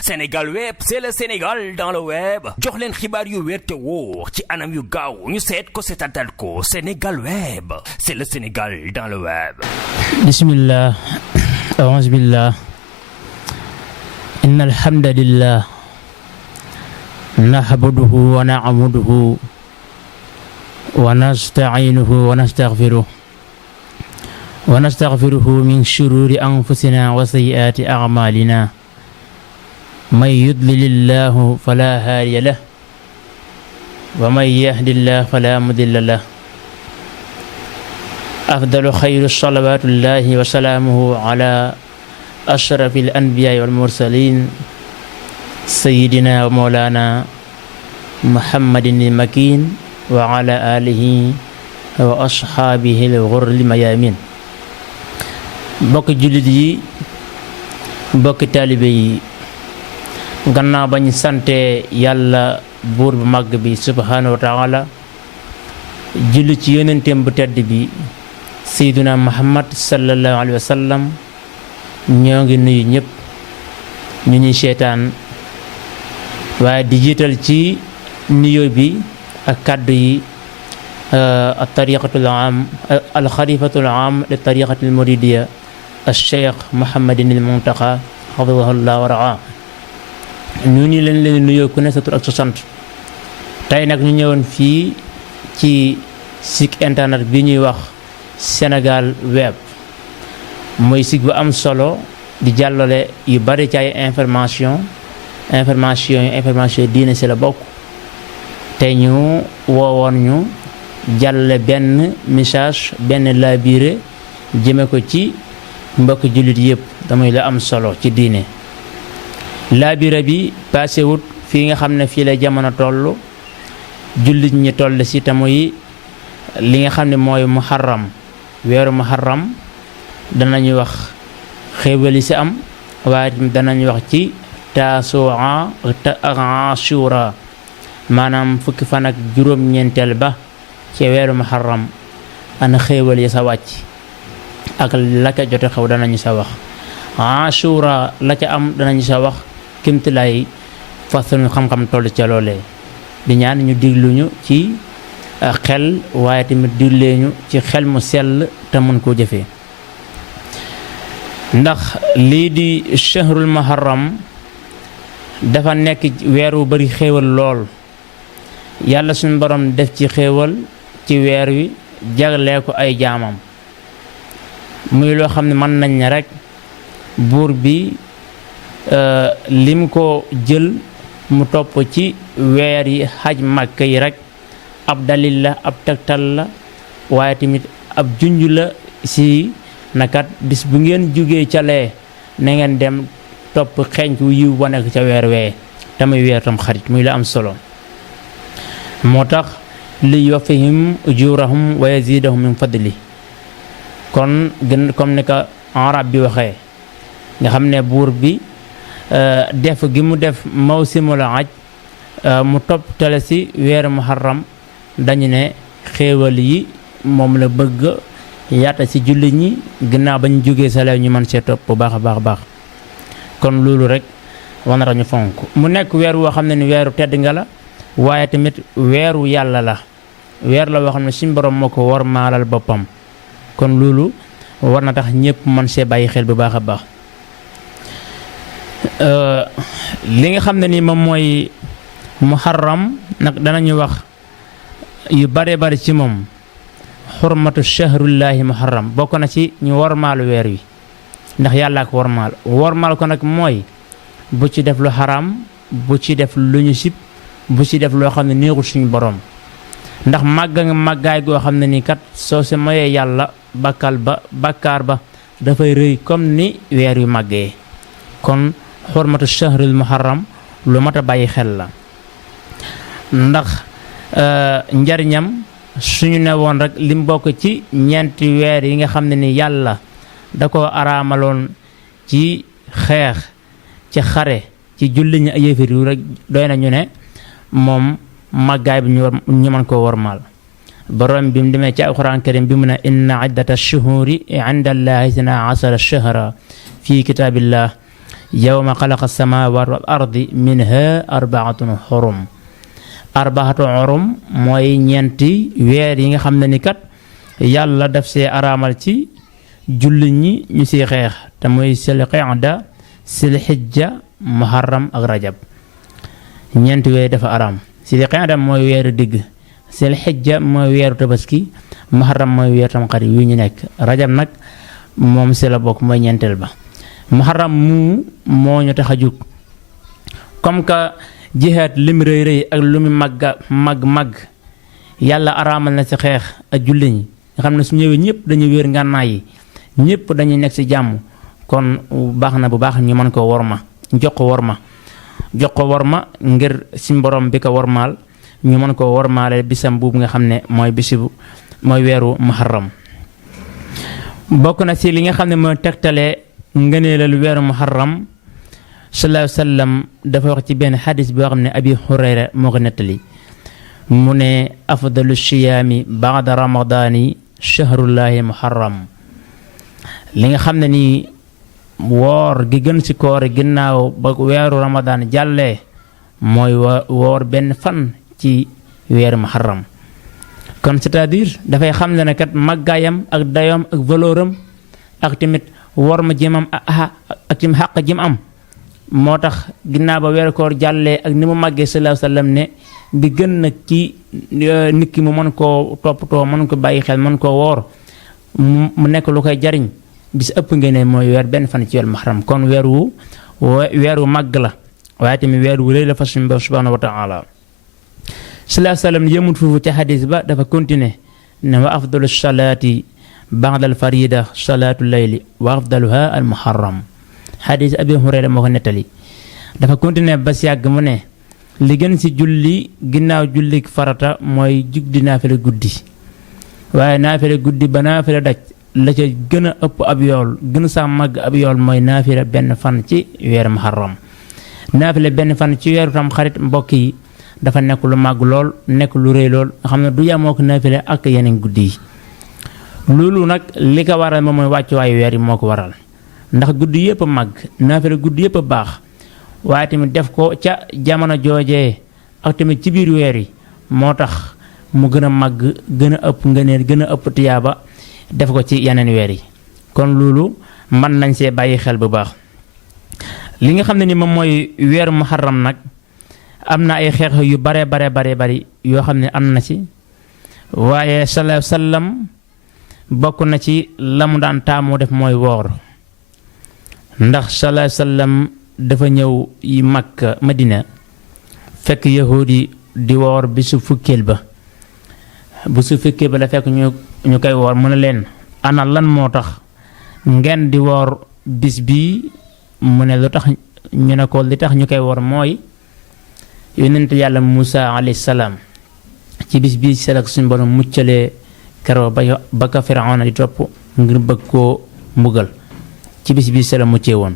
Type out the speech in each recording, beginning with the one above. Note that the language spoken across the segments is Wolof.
Sénégal Web, c'est le Sénégal dans le web. jox leen xibaar yu wér te wóor ci anam yu gaaw ñu seet ko seetatal ko Sénégal Web, c'est le Sénégal dans le web. Bismillah, a'uuzu billah, innal hamdalillah nahmaduhu wa na'buduhu wa nasta'inuhu wa nastaghfiruh wa nastaghfiruhu min shururi anfusina wa sayyiati a'malina. Man yudlilillahu fala hadiya lahu wa man yahdillahu fala mudilla lahu. Afdalu khayri salawatullahi wa salaamuhu ala ashrafil anbiya'i wal mursalin sayyidina wa mawlana Muhammadin al-makin wa ala alihi wa ashaabihi al-ghurril mayamin. Mbokki jullit yi, mbokki taalibe yi, gannaaw bañ sante yàlla buur bu màgg bi subhanahu wa ta'ala, julli ci yonenteem bu tedd bi sayyiduna Muhammad sallallahu alayhi wa sallam, ñoo ngi nuyu ñëpp ñu ñuy seetaan, waaye di jiital ci nuyoo bi ak kàddu yi al-xalifatul aam li tariqatil muridiyya al-cheikh Muhammadin al-Muntaqa hafidahullah wa raa. ñu ni leen nuyoo ku ne sa tur ak sa sant. tey nag ñu ñëwoon fii ci site internet bi ñuy wax Sénégal Web, mooy site bu am solo di jàllale yu bari ci ay information diine si la bokk. te ñu woowoon ñu jàllale benn message, benn labiré jëme ko ci mbokki jullit yëpp, damay la am solo ci diine. labiré bi passé wut fii nga xam ne fii la jamono toll, jullit ñi toll si te muy li nga xam ne mooy muharram, weeru muharram. danañu wax xéewal yi si am, waaye tamit danañu wax ci taasu'a ak ashura, maanaam fukki fan ak juróom-ñeenteel ba ci weeru muharram, ana xéewal yi sa wàcc ak la ca jote xew danañu sa wax. ashura la ca am danañu sa wax kimtilaay façon xam-xam toll ca loolee. di ñaan ñu digluñu ci xel, waaye tamit digleeñu ci xel mu sell te mën koo jëfee. ndax lii di shahrul muharram dafa nekk weer wu bari xéewal lool. yàlla suñu borom def ci xéewal ci weer wi jaglee ko ay jaamam, muy loo xam ne mën nañ ne rek buur bi lim ko jël mu topp ci weer yi xaj màkk yi rek ab dalil la, ab tegtal la, waaye tamit ab junj la si nakat bis bu ngeen jugee ca lee na ngeen dem topp xeeñtu yiw ba nekk ca weer wee te muy weer tam xarit, muy la am solo. moo tax li yuwaffihim ujurahum wa yazidahum min fadli. kon gën comme ni ko arab bi waxee, nga xam ne buur bi def gi mu def mawsimul aj mu topp tale si weeru muharram, dañu ne xéewal yi moom la bëgg yaata si jullit ñi gannaaw ba ñu jógee sa leew ñu mën see topp bu baax a baax. kon loolu rek war na ñu fonk. mu nekk weer woo xam ne ni weeru tedd nga la, waaye tamit weeru yàlla la, weer la woo xam ne suñ borom moo ko war maalal boppam. kon loolu war na tax ñëpp mën see bàyyi xel bu baax a baax. li nga xam ne ni moom mooy muharram nag danañu wax yu bare bari ci moom. xurmatu shahrullahi muharram bokk na ci ñu wormaal weer wi, ndax yàllaa ko wormaal ko nag mooy bu ci def lu xaraam, bu ci def lu ñu sib, bu ci def loo xam ne neexul suñu borom. ndax màggaay goo xam ne ni kat soo si moyee yàlla bakkaar ba dafay rëy comme ni weer wi màggee. kon xurmatu shahrul muharram lu mat a bàyyi xel la. ndax njariñam suñu ne woon rek lim bokk ci ñeenti weer yi nga xam ne ni yàlla da ko araamaloon ci xeex, ci xare, ci julli ñi ay yéefar yu rek doy na ñu ne moom màggaay bi ñu mën koo wormaal. borom bi mu demee ci alquran karim bi mu ne inna iddata shuhuri inda allahi isna ashara shahra fi kitabillah yawma xalaqa as-samaawaati wal ardi minha arbaatun xurum. arbaatu xurum mooy ñeenti weer yi nga xam ne ni kat yàlla daf see araamal ci jullit ñi ñu siy xeex te mooy sil qa'da sil xijja muharram ak rajab. ñeenti weer dafa araam. sil qa'da mooy weeru digg, sil xijja mooy weeru tabaski, muharram mooy weeru tamxarit wi ñu nekk. rajab nag moom si la bokk mooy ñeenteel ba. muharram moo ñu tax a jug comme que jihaad lim rëy rëy ak lu mu màgg yàlla araamal na si xeex ak jullit ñi nga xam ne su ñëwee ñëpp dañuy wéer ngànnaay yi, ñëpp dañuy nekk si jàmm. kon baax na bu baax ñu mën ko worma, jox ko worma ngir suñ borom bi ko wormaal ñu mën ko wormaale bisam buubu nga xam ne mooy weeru muharram. bokk na si li nga xam ne mooy tegtale ngëneelal weeru muharram, sallallahu alayhi wa sallam dafa wax ci benn xadis boo xam ne Abi Hurayra moo ko nettali mu ne afdalu siyaami baada ramadaani shahrullahi muharram. li nga xam ne nii woor gi gën ci koor ginnaaw ba weeru ramadaan jàllee mooy woor benn fan ci weeru muharram. kon c'est-à-dire dafay xam ne kat màggaayam ak dayoom ak valeuram ak tamit woor ma jëmam ak tamit xàq jëm am moo tax ginnaaw ba weeru koor jàllee ak ni mu màggee sallallahu alayhi wa sallam ne bi gën nag ci nit ki mu mën koo toppatoo mën ko bàyyi xel mën koo woor mu nekk lu koy jariñ bis ëpp ngeen ne mooy weer benn fan ci weeru muharram. kon weeru màgg la waaye tamit weer wu rëy la fa suñu borom subhanahu wa taala. sallallahu alayhi wa sallam yëmut foofu ci xadis ba dafa continuer ne wa afdalu salaati ba'da al farida salaatu layli wa afdaluha al muharram. xadis Abi Hurayra moo ko nettali dafa continuer ba si yàgg mu ne li gën si julli ginnaaw julli farata mooy jug di naafila guddi, waaye naafila guddi ba naafila daj la ca gën a ëpp ab yool gën saa màgg ab yool mooy naafila benn fan ci weeru muharram. naafila benn fan ci weeru tam xarit mbokk yi dafa nekk lu màgg lool nekk lu rëy lool nga xam ne du yamoo ko naafila ak yeneen guddi yi. loolu nag li ko waral moom mooy wàccuwaayu weer yi moo ko waral ndax guddi yëpp a màgg, naafila guddi yëpp a baax, waaye tamit def ko ca jamono joojee ak tamit ci biir weer yi moo tax mu gën a màgg gën a ëpp ngëneel gën a ëpp tiyaaba def ko ci yeneen weer yi. kon loolu mën nañ see bàyyi xel bu baax. li nga xam ne ni moom mooy weeru muharram nag am na ay xeex yu bare bari yoo xam ne am na ci, waaye sallallahu alayhi wa sallam bokk na ci la mu daan taamu def mooy woor. ndax sallallahu alayhi wa sallam dafa ñëw yi Makka Madina fekk yahudi di woor bisu fukkeel ba la fekk ñu koy woor mu ne leen ana lan moo tax ngeen di woor bis bii. mu ne lu tax ñu ne ko li tax ñu koy woor mooy yonent yàlla Muusa alayhi salaam ci bis bii si la suñu borom muccalee keroog ba ka Firawna di topp ngir bëgg koo mbugal ci bis bii si la muccee woon.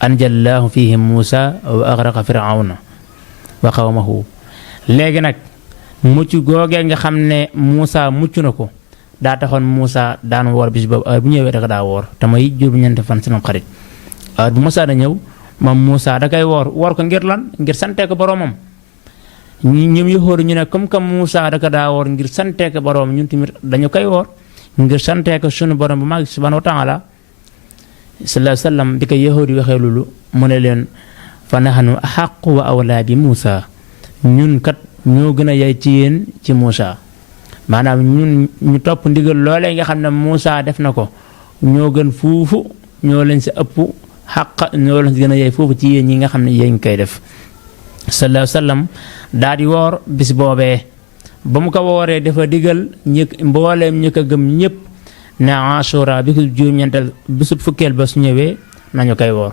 anjallaahu fihi Muusa wa axraqa Firawna wa qawmahu. léegi nag mucc googee nga xam ne Muusa mucc na ko daa taxoon Muusa daan woor bis boobu bu ñëwee da ko daa woor te mooy juróom-ñeenti fan seen xarit. bu Muusa da ñëw moom Muusa da koy woor ko ngir lan ngir sante ko boroomam. ñoom yëxóoru ñu ne comme que Muusa da ko daa woor ngir sante ko boroomam ñun tamit dañu koy woor ngir sante ko sunu borom bu mag subhanahu wa taala. sallallahu alayhi wa sallam bi ko yëxóoru waxee loolu mu ne leen fa nahnu ahaqqu wa awlaa bi Muusa ñun kat ñoo gën a yey ci yéen ci Muusa. maanaam ñun ñu topp ndigal loolee nga xam ne Muusa def na ko ñoo gën fuufu ñoo leen si ëpp xaq ñoo leen si gën a yey foofu ci yéen ñi nga xam ne yéen koy def. sallallahu alayhi wa sallam daal di woor bis boobee ba mu ko wooree dafa digal mbooleem ñi ko gëm ñëpp ne Ashura bi ko juróom-ñeenteel bisu fukkeel ba su ñëwee nañu koy woor.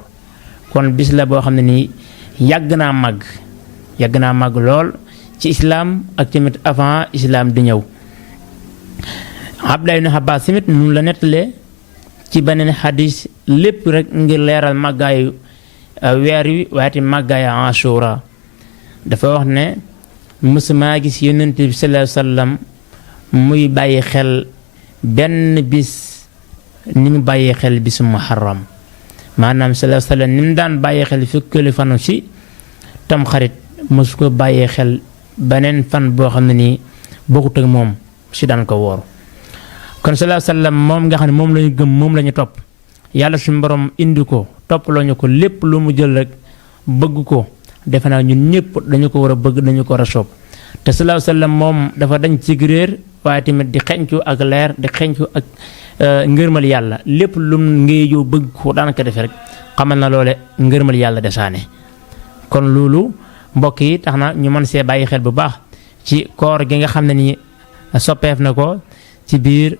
kon bis la boo xam ne nii yàgg naa màgg lool ci islam ak tamit avant islam di ñëw. Abdullah ibn Abbas tamit nu la nettalee ci beneen xadis lépp rek ngir leeral màggaayu weer wi waaye tamit màggaayu Ashura dafa wax ne mësumaa gis yonent bi sallallahu alayhi wa sallam muy bàyyi xel benn bis ni mu bàyyi xel bisu muharram maanaam sallallahu alayhi wa sallam ni mu daan bàyyee xel fukkeelu fanu ci tam xarit mosu ko bàyyee xel beneen fan boo xam ne nii bokkut ak moom ci daan ko woor kon sallallahu alayhi wa sallam moom nga xam ne moom lañu gëm moom lañu topp yàlla suñu borom indi ko topp lañu ko lépp lu mu jël rek bëgg ko defe naa ñun ñëpp dañu ko war a bëgg dañu ko war a soob te sallallahu alayhi wa sallam moom dafa dañ ci réer waaye tamit di xencu ak leer di xencu ak ngërmal yàlla lépp lu ngay yow bëgg ko daanaka defe rek xamal na loole ngërmal yàlla desaane kon loolu mbokk yi tax na ñu mën see bàyyi xel bu baax ci koor gi nga xam ne ni soppeef na ko ci biir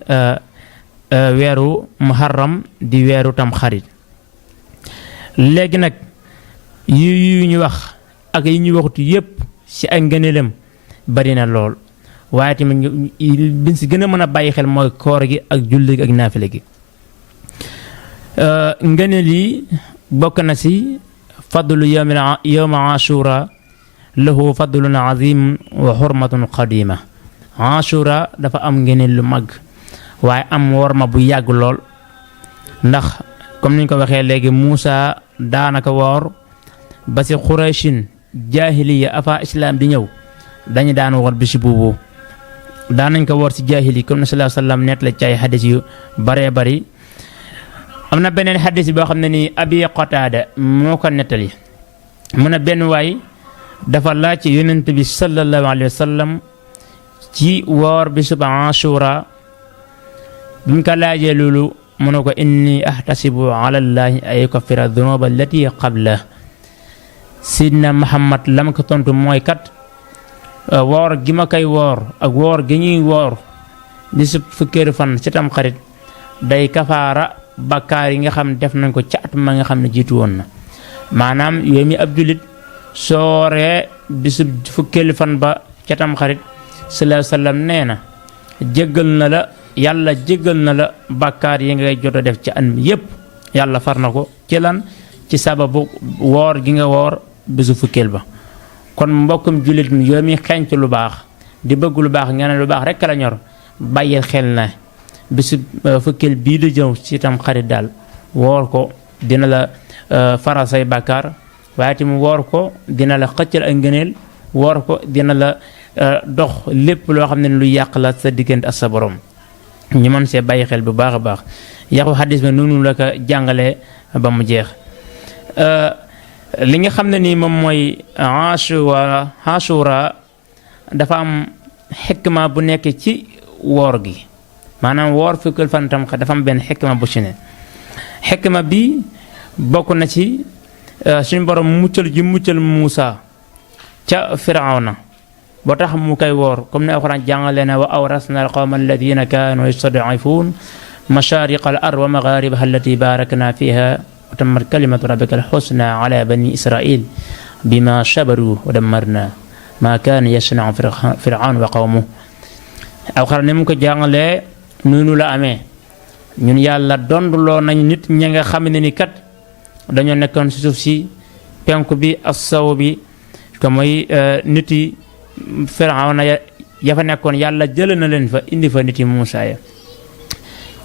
weeru muharram di weeru tam xarit léegi nag yi ñu wax ak yi ñu waxut yépp ci ay ngëneelam bari na lool waaye tamit biñ si gën a mën a bàyyi xel mooy koor gi ak julli gi ak naafile gi ngëneel yi bokk na ci fadlu yawma ashura lahu fadlun azim wa xurmatun qadima ashura dafa am ngëneel lu mag waaye am worma bu yàgg lool ndax comme niñ ko waxee léegi Muusa daanaka woor ba ci Qurayshin jaahiliya afa islam di ñëw dañu daan woor bisi boobu daan nañ ko woor ci jaahili comme ne sallallahu alayhi wa sallam net la ci ay xadis yu baree bari am na beneen xadis boo xam ne nii Abi Qataada moo ko nettali mu ne benn waay dafa laaj ci yonent bi sallallahu alayhi wa sallam ci woor bisub Ashura bi mu ko laajee loolu mu ne ko inni ahtasibu ala llahi an yukaffira dunuba allati qabla sidna Muhammad lam ko tontu mooy kat woor gi ma koy woor ak woor gi ñuy woor bisub fukkeelu fan ci tam xarit day kafaara bakkaar yi nga xam ne def nañ ko ca at ma nga xam ne jiitu woon na maanaam yooyu mi ab jullit sooree bisub fukkeelu fan ba ca tam xarit sallallahu alayhi wa sallam nee na jéggal na la yàlla jéggal na la bakkaar yi ngay jot a def ci at mi yépp yàlla far na ko ci lan ci sababu woor gi nga woor bisu fukkeel ba kon mbokkum jullit mi yow mi xenc lu baax di bëgg lu baax nga ne lu baax rekk la ñor bàyyil xel na bisu fukkeel bii di jëw ci tam xarit daal woor ko dina la faral say bàkkaar waaye tamit woor ko dina la xëccal ay ngëneel woor ko dina la dox lépp loo xam ne lu yàq la sa diggante ak sa borom ñu mën see bàyyi xel bu baax a baax yàqu xadis ba noonu la ko jàngalee ba mu jeex li nga xam ne nii moom mooy Ashura dafa am xikma bu nekk ci woor gi maanaam woor fukkeel fan tam dafa am benn xikma bu ci ne xikma bi bokk na ci suñu borom muccal Muusa ca Firawna boo tax mu koy woor comme ne alxuraan jàngale na wa awrasna alqawma alladina kaanu yastad'ifuun mashaariqa al ard wa magharibaha allati barakna fiha wa tammat kalimatu rabbika alxusna ala bani israil bima sabaru wa dammarna ma kaana yasna'u Firawna wa qawmuhu alxuraan ne mu ko jàngalee noonu la amee ñun yàlla donduloo nañ nit ñi nga xam ne ni kat dañoo nekkoon ci suuf si penku bi ak sow bi ko mooy nit yi Firawna ya fa nekkoon yàlla jël na leen fa indi fa nit yi Muusaa ya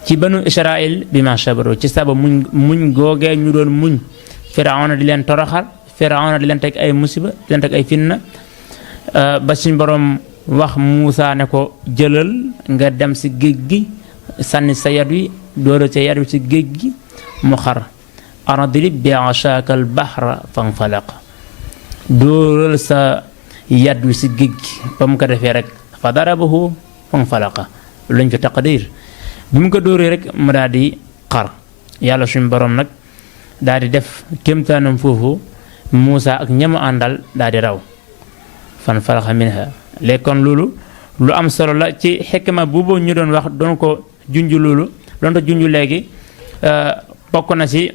ci banu Israil bi ma sabaru ci saba muñ googee ñu doon muñ Firawna di leen toroxal Firawna di leen teg ay musiba di leen teg ay fitna ba suñ borom wax Muusaa ne ko jëlal nga dem ci géej gi sànni sa yat wi dóora ca yat wi ci géej gi mu xar adrib bi asaaka al bahra fanfalaq dóoral sa yat wi ci géej gi ba mu ko defee rek fa darabahu fanfalaqa luñ ko taqdir bi mu ko dóoree rek mu daal di xar yàlla suñu borom nag daal di def kéemtaanam foofu Muusaa ak ñamu àndal daal di raw fanfalaqa minha léegi kon loolu lu am solo la ci xikma boobu ñu doon wax doon ko junj loolu doon ko junj léegi bokk na ci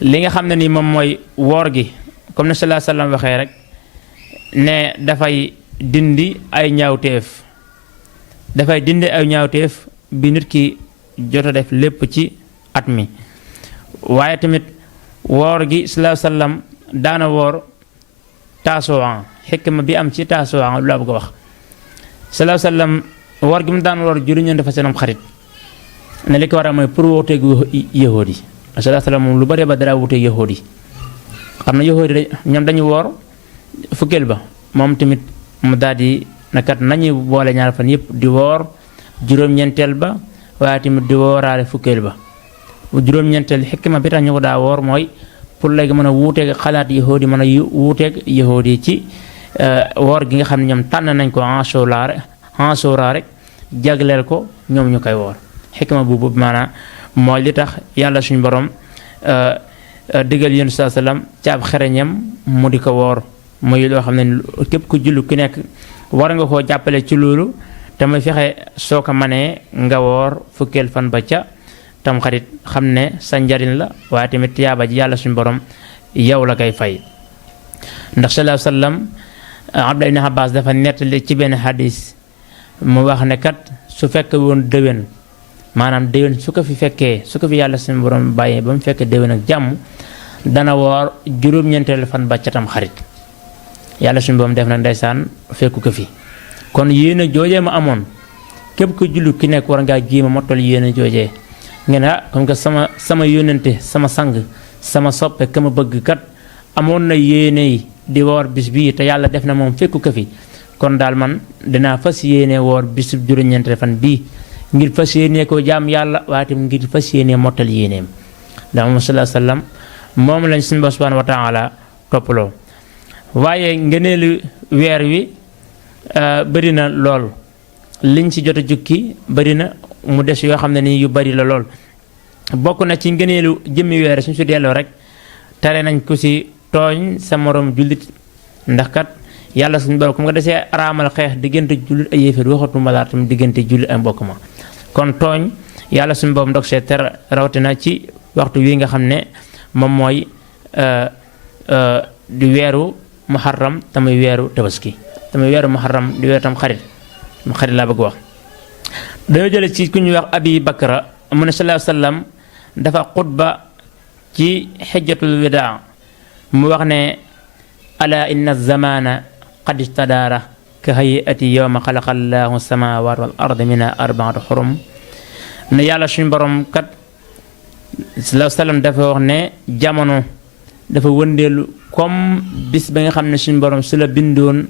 li nga xam ne ni moom mooy woor gi comme ne sallallahu alayhi wa sallam waxee rek ne dafay dindi ay ñaawteef bi nit ki jot a def lépp ci at mi waaye tamit woor gi sallallahu alayhi wa sallam daana woor taasuwaan xikma bi am ci taasuwaan lu la bëgg a wax sallallahu alayhi wa sallam woor gi mu daan woor juróom-ñeent dafa seenam xarit ne li ko war a mooy pour wooteegu yahood yi sallallahu alayhi wasallam moom lu bari ba dara wutee yahuud yi xam na yahuud yi ñoom dañu woor fukkeel ba moom tamit mu daal di nakat nañu boole ñaar fan yëpp di woor juróom-ñeenteel ba waaye tamit di wooraale fukkeel ba juróom-ñeenteel xikma bi tax ñu ko daa woor mooy pour léegi mën a wuuteeg xalaat yahuud yi mën a wuuteeg yahuud yi ci woor gi nga xam ne ñoom tànn nañ ko Ashura rek jagleel ko ñoom ñu koy woor xikma boobu maanaam mooy li tax yàlla suñu borom digal yéen sallallahu alayhi wasallam ci ab xereñam mu di ko woor muy loo xam ne képp ku jullu ku nekk war nga koo jàppale ci loolu te muy fexe soo ko manee nga woor fukkeel fan ba ca tam xarit xam ne sa njariñ la waaye tamit tiyaaba ji yàlla suñu borom yow la koy fay ndax sallallahu alayhi wasallam Abdullah ibn Abbas dafa nettali ci benn hadis mu wax ne kat su fekkee woon déwén maanaam déwén su ko fi yàlla suñu borom bàyyee ba mu fekkee déwén ak jàmm dana woor juróom-ñeenteelu fan ba ca tam xarit yàlla suñu borom def na ndeysaan fekku ko fi kon yéene joojee ma amoon képp ko jullu ki nekk war ngaa jéem a mottal yéene joojee nga ne comme que sama yónnante sama sang sama soppe ka ma bëgg kat amoon na yéene yi di woor bis bii te yàlla def na moom fekku ko fi kon daal man dinaa fas yéene woor bisub juróom-ñeenteel fan bii ngir fas yéene ko jaam yàlla waaye tamit ngir fas yéene mottal yéeneem ndax moom sallallahu alayhi wasallam moom lañ suñu borom subhanahu wa ta'ala toppaloo waaye ngëneelu weer wi bëri na lool liñ ci jot a jukki bëri na mu des yoo xam ne nii yu bëri la lool bokk na ci ngëneelu jëmmi weer suñ si delloo rek tere nañ ko ci tooñ sa morom jullit ndax kat yàlla suñu borom comme nga desee araamal xeex diggante jullit ay yéeféer waxatuma laa tamit diggante jullit ay mbokk ma kon tooñ yàlla suñu borom dog see tere rawatina ci waxtu wi nga xam ne moom mooy di weeru muharram tamit weeru tabaski tamit weeru muharram di weeru tam xarit laa bëgg wax dañoo jële ci ku ñuy wax Abi Bakra mu ne sallallahu alayhi wasallam dafa xutba ci xijjatul widaa mu wax ne ala inna zamana qad istadaara ka hayati yawma xalaqa allahu samawati wal arda minha arba'atu xurum ne yàlla suñu borom kat sallallahu alayhi wasallam dafa wax ne jamono dafa wëndeelu comme bis ba nga xam ne suñu borom su la bindoon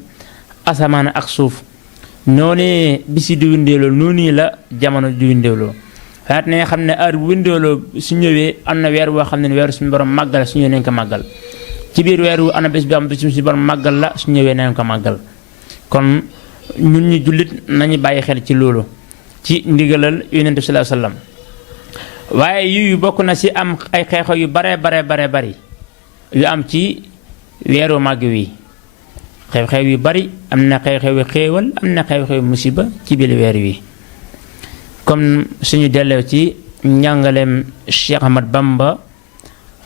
asamaan ak suuf noonu bis yi di wëndeeloo noonu la jamono di wëndeeloo xaat ne nga xam ne heure bu wëndeeloo su ñëwee am na weer boo xam ne weeru suñu borom màggal su ñëwee nañ ko màggal ci biir weer wu am na bés bi am suñu borom màggal la su ñëwee nañ ko màggal kon ñun ñu jullit nañu bàyyi xel ci loolu ci ndigalal yonent bi sallallahu alayhi wasallam waaye yu bokk na ci am ay xeexo yu bare bari yu am ci weeru màgg wi xew-xew yu bari am na xew-xewi xéewal am na xew-xewi musiba ci biir weer wi comme suñu delloo ci njàngaleem Cheikh Ahmad Bamba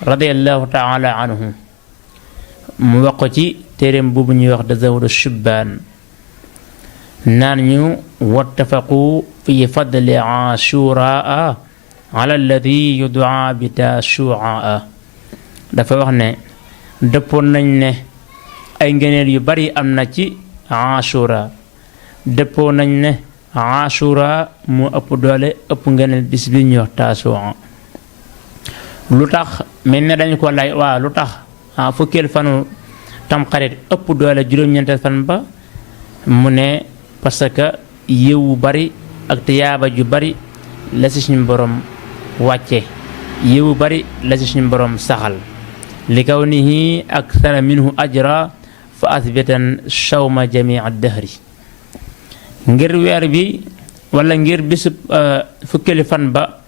radiyallahu ta'ala anhu mu wax ko ci téereem boobu ñuy wax Tazawudu Shubbaan naan ñu wattafaqu fi fadli Ashuraa ala alladi yud'a bi Tasu'a dafa wax ne dëppoon nañ ne ay ngëneel yu bari am na ci Ashura dëppoon nañ ne Ashura mu ëpp doole ëpp ngëneel bis bi ñuy wax Tasu'a lu tax mel ne dañu ko lay waaw lu tax fukkeel fanu tamxarit ëpp doole juróom-ñeenteel fan ba mu ne parce que yiwu bari ak tiyaaba ju bari la ci suñu borom wàcce yiwu bari la ci suñu borom saxal li kawnihi akthara minhu ajra fa athbatan shawma jamii ad-dahri ngir weer bi wala ngir bisub fukkeeli fan ba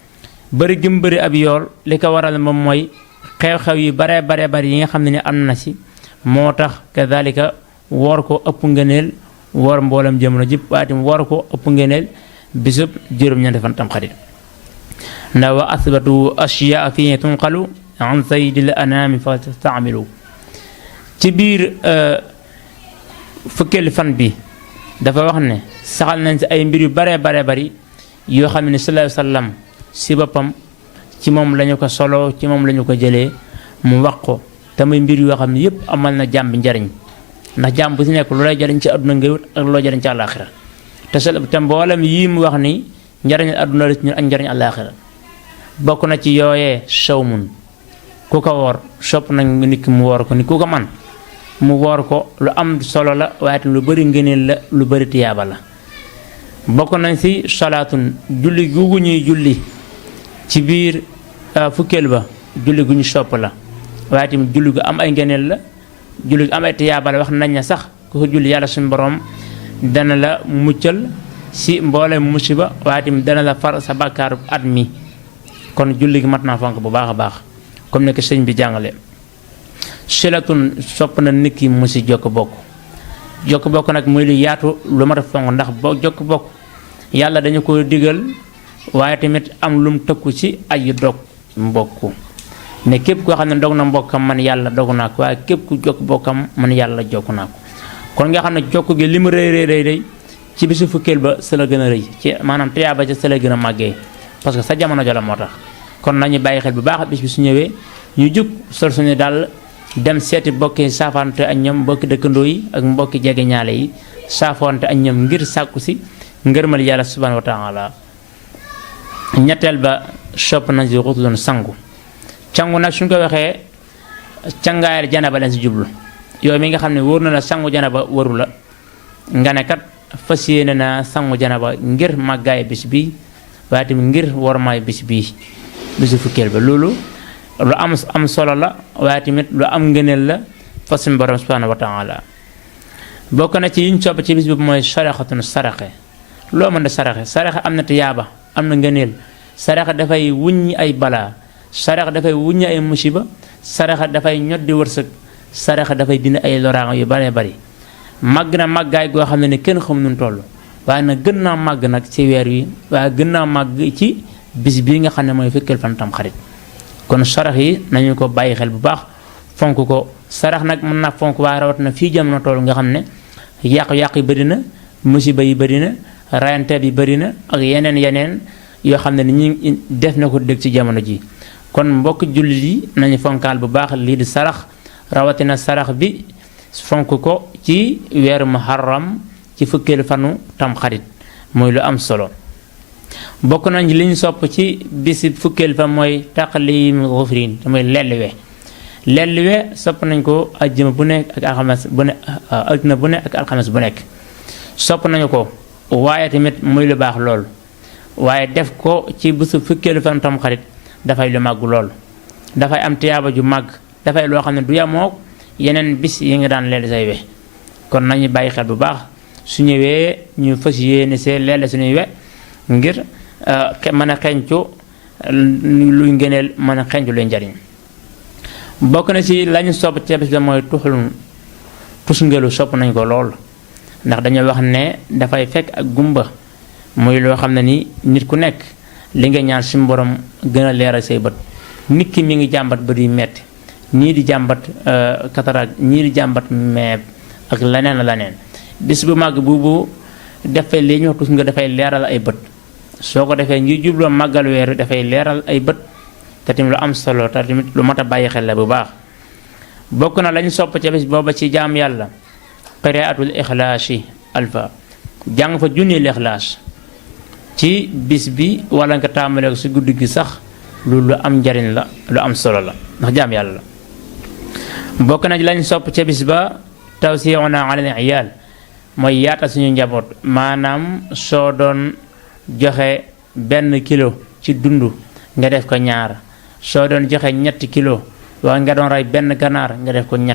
bari gëm bari ab yool li ko waral moom mooy xew-xew yi bare bari yi nga xam ne ni am na ci moo tax kadhalika woor ko ëpp ngëneel woor mboolam jamono jëpp waaye tam woor ko ëpp ngëneel bisub juróom-ñeenti fan tam xarit ndax wa athbatu ashyaa fi tunqalu an sayyidil anaami fa tastamilu ci biir fukkeeli fan bi dafa wax ne saxal nañ ci ay mbir yu bare bari yoo xam ne sallallahu alayhi wasallam ci boppam ci moom lañu ko solo ci moom lañu ko jëlee mu wax ko te muy mbir yoo xam ne yépp amal na jàmm bi njariñ ndax jàmm bu ci nekk lu lay jariñ ci àdduna ngay wut ak loo jariñ ci àllaaxira te mboolem yii mu wax ni njariñ àdduna la ci ñun ak njariñ àllaaxira bokk na ci yooyee sawmun ku ko woor sopp nañ nit ki mu woor ko ni ku ko man mu woor ko lu am solo la waaye lu bari ngëneel la lu bari tiyaaba la bokk nañ ci salaatun julli googu ñuy julli ci biir fukkeel ba julli gu ñu sopp la waaye tamit julli gu am ay ngëneel la julli gu am ay tiyaaba la wax nañ na sax ku ko julli yàlla suñu borom dana la muccal ci mboole musiba waaye tamit dana la far sa bàkkaaru at mi kon julli gi mat naa fonk bu baax a baax comme ne ko sëñ bi jàngale silatun sopp na nit ki mu ci jokk bokk nag muy lu yaatu lu mat a fonk ndax jokk bokk yàlla dañu ko digal waaye tamit am lum tëkku ci ay dog mbokk ne képp koo xam ne dog na mbokkam man yàlla dog naa ko waaye képp ku jokk bokkam man yàlla jokk naa ko kon nga xam ne jokk gi li mu rëy ci bisu fukkeel ba sa la gën a rëy ci maanaam tiyaaba ca sa la gën a màggee parce que sa jamono jala moo tax kon nañu bàyyi xel bu baax bis bi su ñëwee ñu jug sol suñu daal dem seeti mbokki saafante ak ñoom mbokki dëkkandoo yi ak mbokki jege ñaale yi saafante ak ñoom ngir sàkku si ngërmal yàlla subhanahu wa taala ñetteel ba sopp nañ si xutuloon sangu nag suñ ko waxee cangaayal janaba leen si jublu yow mi nga xam ne wóor na la sangu janaba waru la nga ne kat fas yéene na sangu janaba ngir màggaay bis bi waaye tamit ngir wormaay bis bi bisu fukkeel ba loolu lu am solo la waaye tamit lu am ngëneel la fa suñu borom subhanahu wa taala bokk na ci yiñ sopp ci bis bi mooy saraxatun saraxe loo mën a saraxe am na tiyaaba am na ngëneel saraxe dafay wuññi ay balaa saraxe dafay wuññi ay musiba saraxe dafay ñoddi wërsëg saraxe dafay dindi ay loraange yu baree bari màgg na màggaay goo xam ne ne kenn xam nu toll waaye nag gën naa màgg nag ci weer wi waaye gën naa màgg ci bis bii nga xam ne mooy fukkeel fan tam xarit kon sarax yi nañu ko bàyyi xel bu baax fonk ko sarax nag mën naa fonk waaye rawat na fii jamono toll nga xam ne yàqu-yàqu yi bëri na musiba yi bëri na rayante bi bëri na ak yeneen yoo xam ne ni ñu def na ko dégg ci jamono ji kon mbokk jullit yi nañu fonkaal bu baax lii di sarax rawatina sarax bi fonk ko ci weeru muharram ci fukkeelu fanu tam xarit mooy lu am solo bokk nañ li ñu sopp ci bisi fukkeel fa mooy taqlim xufrin mooy lelliwe sopp nañ ko ajjuma bu nekk ak alxames bu ne altine bu nekk ak alxames bu nekk sopp nañu ko waaye tamit muy lu baax lool waaye def ko ci bisu fukkeelu fan tam xarit dafay lu màgg lool dafay am tiyaaba ju màgg dafay loo xam ne du yamook yeneen bis yi nga daan leel say we kon nañu bàyyi xel bu baax su ñëwee ñu fas yéene see leel suñuy we ngir mën a xencu luy ngëneel mën a xencu luy njariñ bokk na ci lañu sopp ci bis ba mooy tusngelu sopp nañ ko lool ndax dañoo wax ne dafay fekk ak gumba muy loo xam ne ni nit ku nekk li nga ñaan suñu borom gën a leeral say bët nit ki mi ngi jàmbat bët yu metti ñii di jàmbat cataracte ñii di jàmbat meeb ak leneen bis bu màgg buubu dafay li ñuy wax tusngel dafay leeral ay bët soo ko defee ngi jubloo màggal weer dafay leeral ay bët te tamit lu am solo te tamit lu mat a bàyyi xel la bu baax bokk na lañu sopp ca bis booba ci jaam yàlla qiraatul ixlaasi alfa jàng fa junni lixlaas ci bis bi wala nga tàmbalee ko si guddi gi sax lu am njariñ la lu am solo la ndax jaam yàlla la bokk na lañu sopp ca bis ba tawsiuna ala iyaal mooy yaata suñu njaboot maanaam soo doon joxe 1 kilo ci dund nga def ko 2 soo doon joxe 3 kilo waaye nga doon rey 1 ganaar nga def ko 3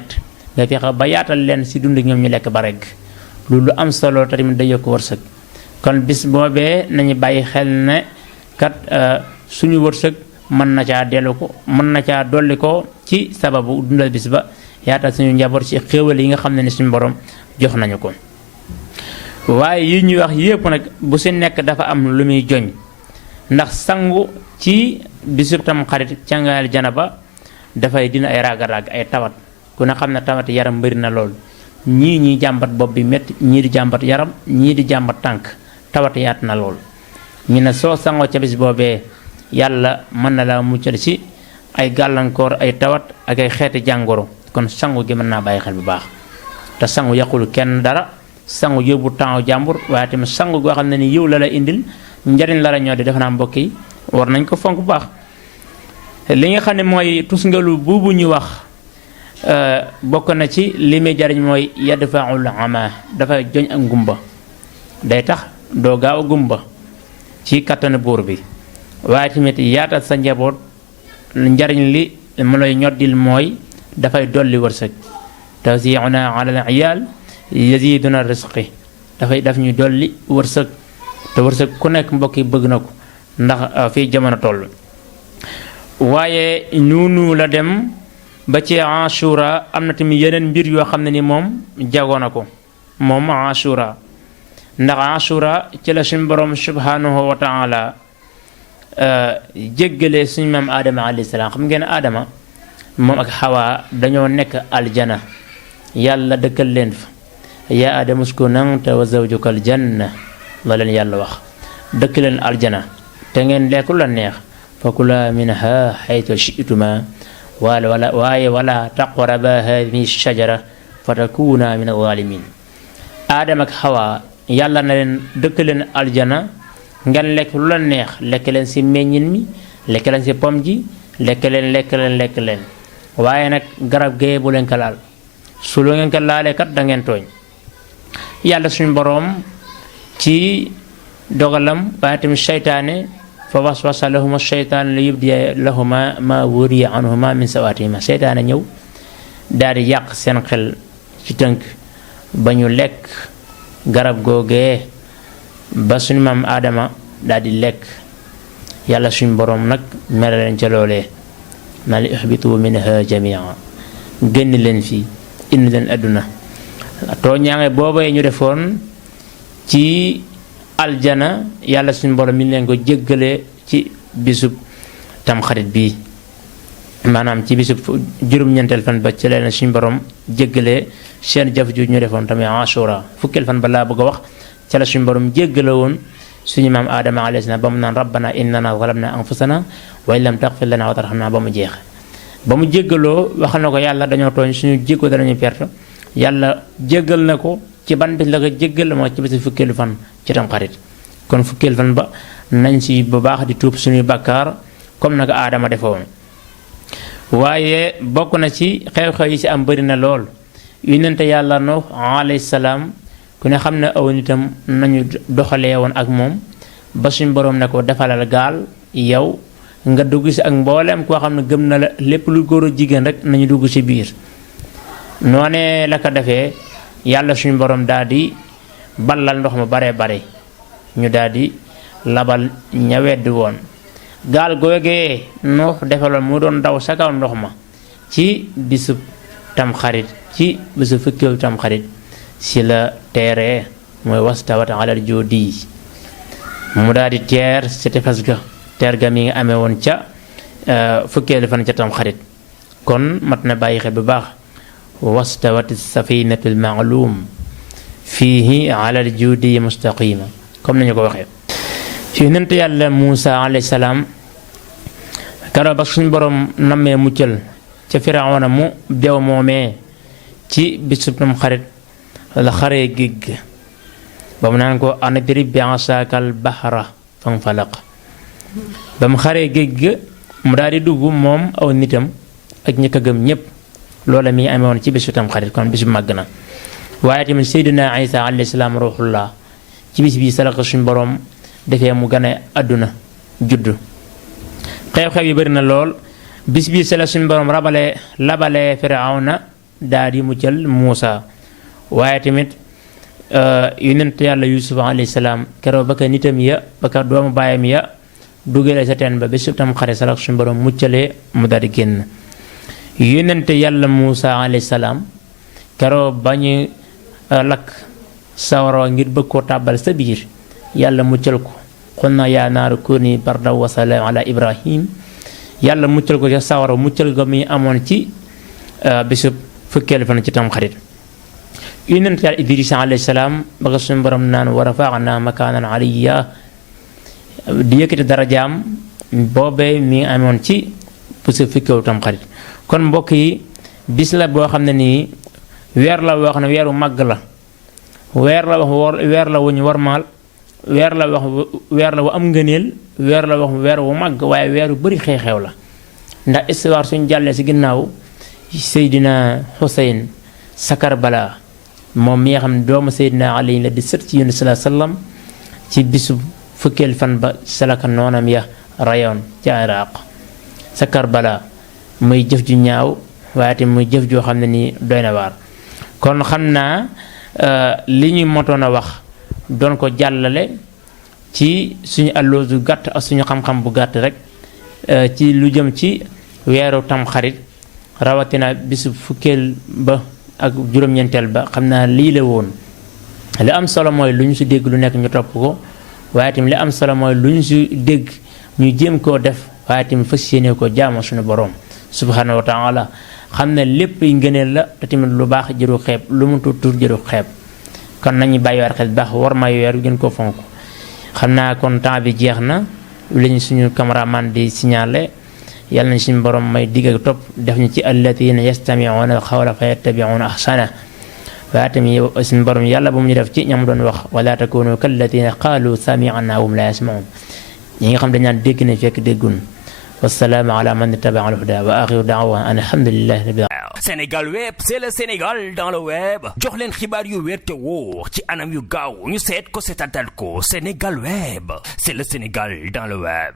nga fexe ba yaatal leen si dund ñoom ñu lekk ba regg lu am solo te tamit day yokk wërsëg kon bis boobee nañu bàyyi xel ne kat suñu wërsëg mën na caa dolli ko ci sababu dundal bis ba yaatal suñu njaboot ci xéewal yi nga xam ne ni suñu borom jox nañu ko waaye yi ñuy wax yépp nag bu si nekk dafa am lu muy joñ ndax sangu ci bisub tam xarit cangaayal janaba dafay dina ay raag ay tawat ku ne xam ne tawat yaram bëri na lool ñii jàmbat bopp bi métti ñii di jàmbat yaram ñii di jàmbat tànk tawat yaat na lool ñu ne soo sangoo ca bis boobee yàlla mën na la muccal ci ay gàllankoor ay tawat ak ay xeeti jàngoro kon sangu gi mën naa bàyyi xel bu baax te sangu yàqul kenn dara sangu yóbbu temps jàmbur waaye tamit sangu goo xam ne ni yiw la la indil njariñ la la ñoo di def naa mbokk yi war nañ ko fonk bu baax li nga xam ne mooy tusngalu buubu ñu wax bokk na ci li muy jariñ mooy yadfaul ama dafa joñ ak ngumba day tax doo gaaw a gumba ci kattanu buur bi waaye tamit yaatal sa njaboot njariñ li mu lay ñoddil mooy dafay dolli wërsëg tawsi'una ala al-iyal yaziduna rizqi daf ñu dolli wërsëg te wërsëg ku nekk mbokk yi bëgg na ko ndax fii jamono toll waaye noonu la dem ba ci Ashura am na tamit yeneen mbir yoo xam ne ni moom jagoo na ko moom Ashura ndax Ashura ci la suñu borom subhanahu wa taala jéggale suñu maam Adama alayhi salaam xam ngeen Adama moom ak Hawa dañoo nekk aljana yàlla dëkkal leen fa yaa Adama uskun anta wa zawjuka aljanna la leen yàlla wax dëkk leen aljana te ngeen lekk lu la neex fa kula minha haythu shi'tuma wala taqraba hadhihi shajara fa takuna min adh-dhalimin Adama ak Hawa yàlla na leen dëkk leen aljana ngeen lekk lu la neex lekk leen ci meññin mi lekk leen ci pom ji lekk leen waaye nag garab gee bu leen ko laal su lu ngeen ko laalee kat da ngeen tooñ yàlla suñu boroom ci dogalam waaye tamit seytaane fa waswasa lahuma seytaane li yubdiya lahuma ma wuriya anhuma min sawatihima seytaane ñëw daal di yàq seen xel ci tënk ba ñu lekk garab googee ba suñu maam Adama daal di lekk yàlla suñu boroom nag mere leen ca loolee na li ihbitu minha jamia génn leen fii indi leen adduna tooñaange boobee ñu defoon ci aljana yàlla suñu borom mi leen ko jéggalee ci bisub tamxarit bii maanaam ci bisub juróom-ñeenteel fan ba ci leen suñu borom jéggalee seen jëf ju ñu defoon tamit Ashura fukkeel fan ba laa bëgg a wax ca la suñu borom jéggale woon suñu maam Adama alayhi salaam ba mu naan rabbana innana zalamna anfusana wa in lam taghfir lana wa tarhamna ba mu jeex ba mu jéggaloo wax na ko yàlla dañoo tooñ suñu jéggo danañu perte yàlla jéggal na ko ci ban bis la ko jéggal moo ci bisu fukkeelu fan ci tamxarit kon fukkeelu fan ba nañ si bu baax di tuub suñuy bakkaar comme naka Adama defoon waaye bokk na ci xew-xew yi si am bëri na lool yonente yàlla Nuux alayhi salaam ku ne xam ne aw nitam nañu doxalee woon ak moom ba suñ boroom ne ko defalal gaal yow nga dugg si ak mbooleem koo xam ne gëm na la lépp lu góor a jigéen rek nañu dugg si biir noonee la ko defee yàlla suñu boroom daal di ballal ndox ma bare bare ñu daal di labal ña weddi woon gaal googee Nuux defaloon mu doon daw sa kaw ndox ma ci bisub tamxarit ci bisub fukkeelu tamxarit si la teeree mooy wastawat alal joodi mu daal di teer ci tefes ga teer ga mi ngi amee woon ca fukkeelu fan ca tamxarit kon mat na bàyyi xel bu baax wastawat safinatu almaalum fiihi alal joodi mustaqima comme nañu ko waxee yonent yàlla Muusa alayhi salaam keroog ba suñu borom nammee muccal ca Firawna mu beew moomee ci bisub tamxarit la xaree géej ba mu naan ko anadrib bi asaakal bahra fanfalaq ba mu xaree géej mu daal di dugg moom aw nitam ak ñi ko gëm ñépp loola mi ngi amee woon ci bisu tamxarit kon bisu màgg na waaye tamit Seydina Isa alayhi salaam ruuxullah ci bis bii salaka suñu borom defee mu gane àdduna juddu xew-xew yi bëri na lool bis bii sala suñu borom labalee Firawna daal di muccal Muusa waaye tamit yonent yàlla Yuusuf alayhi salaam keroog ba ka nitam ya ba ka doomu baayam ya dugalee sa teen ba bésu tam xare salak suñu borom muccalee mu daal di génn yonent yàlla Muusa alayhi salaam keroog ba ñu lakk sawara ngir bëgg koo tàbbal sa biir yàlla muccal ko qulna yaa naaru kuuni bardan wa salaaman ala Ibrahim yàlla muccal ko ca sawara muccal ko mi amoon ci bésu fukkeelu fan ci tamxarit yonent yàlla Idrisa alayhi salaam ba ko suñu borom naan wa rafa'naa makaanan aliyya di yëkkati darajaam boobee mi ngi amoon ci bésu fukkeelu tamxarit kon mbokk yi bis la boo xam ne nii weer la boo xam ne weeru màgg la weer la wu ñu warmaal weer la wu am ngëneel weer la wax weer wu màgg waaye weer wu bëri xew-xew la ndax histoire suñ jàllee si ginnaaw Seydina Xuseyn sa Karbala moom mi nga xam ne doomu Seydina Ali la di sët ci Yonent sallallahu alayhi wasallam ci bisu fukkeel fan ba salaka noonam ya rayoon ci Iraq sa Karbala muy jëf ju ñaaw waaye tamit muy jëf joo xam ne nii doy na waar. kon xam naa li ñuy motoon a wax doon ko jàllale ci suñu alloos bu gàtt ak suñu xam-xam bu gàtt rek ci lu jëm ci weeru Tamxarit rawatina bisu fukkeel ba ak juróom-ñeenteel ba xam naa lii la woon. li am solo mooy lu ñu si dégg lu nekk ñu topp ko waaye tamit li am solo mooy lu ñu si dégg ñu jéem koo def waaye tamit fas yéene ko jaamu suñu borom subhanahu wa taala xam ne lépp yi ngëneel la te tamit lu baax jëru xeeb lu mu tuut tuut jëru xeeb kon nañu bàyyiwaat xel baax war ma weer gën ko fonk. xam naa kon temps bi jeex na li ñu suñu cameraman di signalé yàlla nañ suñu borom may digg ak topp def ñu ci allatina yastami'una al-qawla fa yattabi'una ahsana waaye tamit suñu borom yàlla bu mu ñu def ci ñam doon wax wala takunu kallatina qaalu sami'na wa hum la yasma'un ñi nga xam dañ naan dégg na fekk déggun. wassalaamu ala man ittaba'a al-huda wa axiru da'wana an alhamdulillahi rabbil alamin. Sénégal web c'est le Sénégal dans le web jox leen xibaar yu wér te wóor ci anam yu gaaw ñu seet ko seetatal ko Sénégal web c'est le Sénégal dans le web.